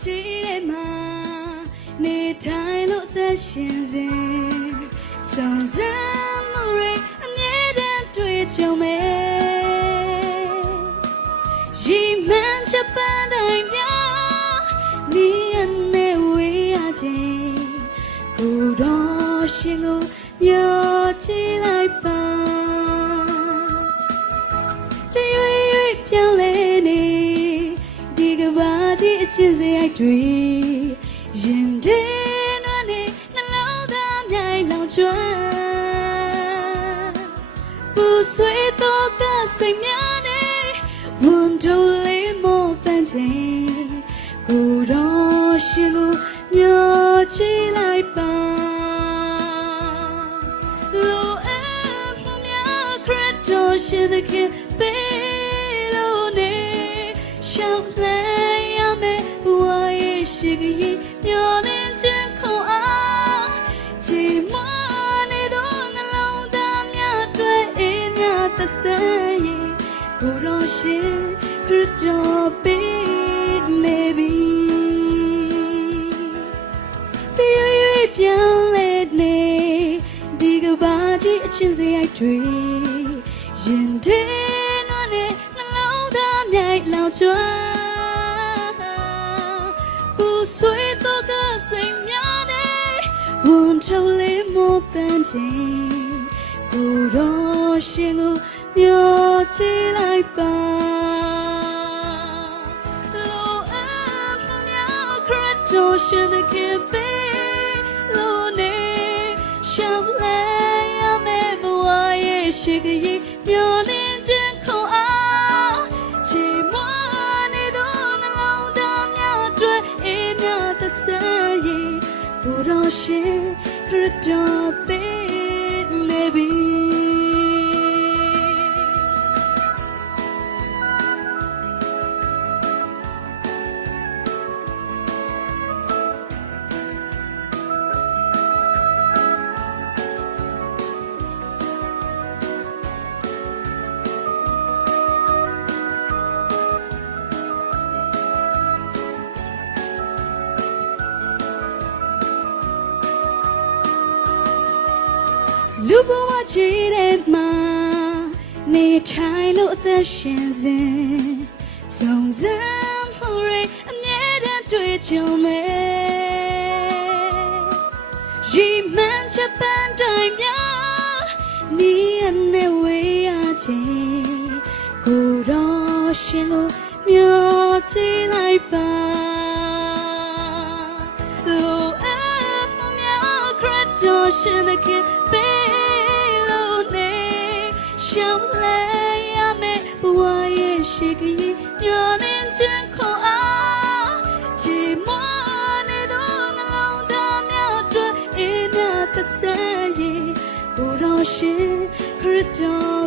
ချီတဲ့မှာနေထိုင်လို့သက်ရှင်စဉ်စုံစမ်းမှုတွေအမြဲတမ်းတွေ့ကြုံမယ်ရီမန်းချက်ပန်းတိုင်းများနေရနဲ့ဝေးရခြင်းကိုတော့ရှင်ကိုမျှော်ကြည့်လိုက်ပါတရွေ့ရွေ့ပြောင်းလဲနေဒီကဘာကြီးအချင်းစရိုက်တွေရင်ထဲနွမ်းနေနှလုံးသားမြိုင်လောင်ကျွမ်းပူဆွေးတော့ကစိတ်များနေဝန်ထုံးလေးမောပန်းချိန်ကိုတော့ရှင်ကိုမျှော်ကြည့်လိုက်ပါရှင်သခင်ပေးလို့နေရှောက်လဲရမယ်ဘဝရဲ့ရှိခရီးမျောလင်းခြင်းခုံအားချိန်မနေတော့နှလုံးသားများတွေ့အေးများသဆန်းရင်ကိုရောရှင်ခရစ်တော်ပေးနေပြီတရွေ့ရွေ့ပြောင်းလဲနေဒီကဘာကြီးအချင်းစရိုက်တွေရင်ထဲနွမ်းနေနှလုံးသားမြိုက်လောင်ကျွမ်းပူဆွေးတော့ကစိတ်များနေဝန်ထုံးလေးမောပန်းချိန်ကိုတော့ရှင်ကိုမျှော်ကြည့်လိုက်ပါလိုအပ်မှုများခရစ်တော်ရှင်သခင်ပေးလို့နေရှောက်လဲရမယ်ဘဝရဲ့ရှိခရီးမျောလင်းခြင်းခုံအားချိန်မနေတော့နှလုံးသားများတွေ့အေးများသဆန်းရင်ကိုတော်ရှင်ခရစ်တော်ပေးနေပြီလူဘဝချီတဲ့မှာနေထိုင်လို့အသက်ရှင်စဉ်စုံစမ်းမှုတွေအမြဲတမ်းတွေ့ကြုံမယ်ရီမန်းချက်ပန်းတိုင်းများနေရနဲ့ဝေးရခြင်းကိုတော့ရှင်ကိုမျှော်ကြည့်လိုက်ပါလိုအပ်မှုများခရစ်တော်ရှင်သခင်ရှောက်လဲရမယ်ဘဝရဲ့ရှိခရီးမျောလင်းခြင်းခုံအားချိန်မနေတော့နှလုံးသားများတွေ့အေးများသဆန်းရင်ကိုတော်ရှင်ခရစ်တော်